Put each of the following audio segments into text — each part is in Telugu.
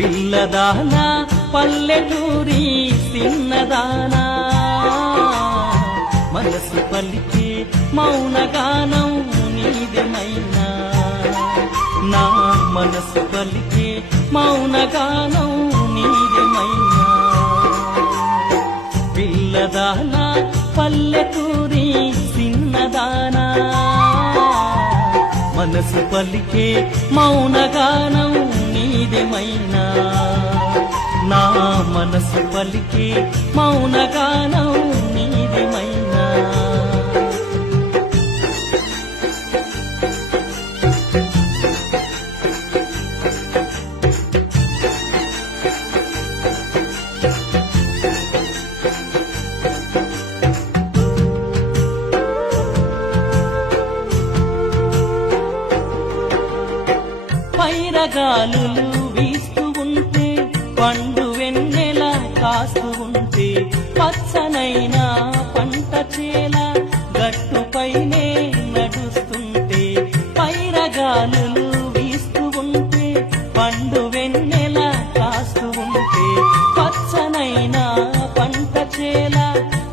పిల్లదానా పల్లెటూరి సిన్నదానా మనసు పలికే మౌనగానం నీదెమైనా నా మనసు పలికే మౌనగానం నీదెమైనా పిల్లదానా పల్లెటూరి సిన్నదానా మనసు పలికే మౌనగానం నీదెమైనా నా మనసు పలికే మౌనగానం నీదెమైనా పైరగాలులు వీస్తూ ఉంటే పండు వెన్నెల కాస్తూ ఉంటే పచ్చనైన పంట చేల గట్టుపైనే నడుస్తుంటే పైరగాలులు వీస్తూ ఉంటే పండు వెన్నెల కాస్తూ ఉంటే పచ్చనైన పంట చేల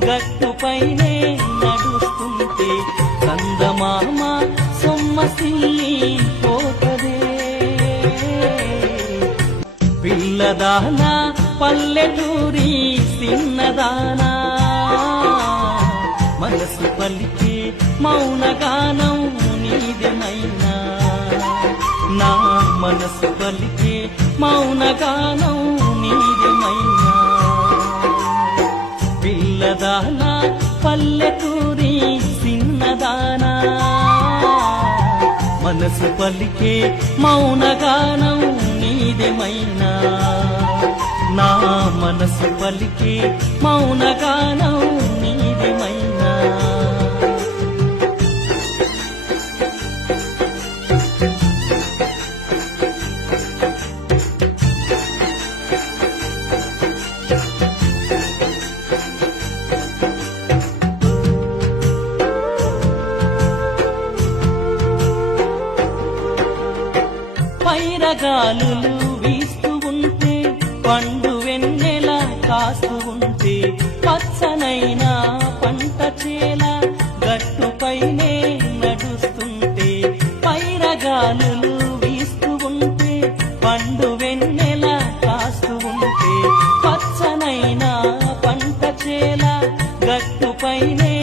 గట్టుపైనే నడుస్తుంటే కందమామ సొమ్మసిల్లి పోతదే పిల్లదానా పల్లెటూరి సిన్నదానా మనసు పలికే మౌనగానం నీదెమైనా నా మనసు పలికే మౌనగానం నీదెమైనా పిల్లదానా పల్లెటూరి సిన్నదానా మనసు పలికే మౌనగానం నీదెమైనా నా మనసు పలికే మౌనగానం నీదెమైనా పైరగాలులు వీస్తూ ఉంటే పండు వెన్నెల కాస్తూ ఉంటే పచ్చనైన పంట చేల గట్టుపైనే నడుస్తుంటే పైరగాలులు వీస్తూ ఉంటే పండు వెన్నెల కాస్తూ ఉంటే పచ్చనైన పంట చేల గట్టుపైనే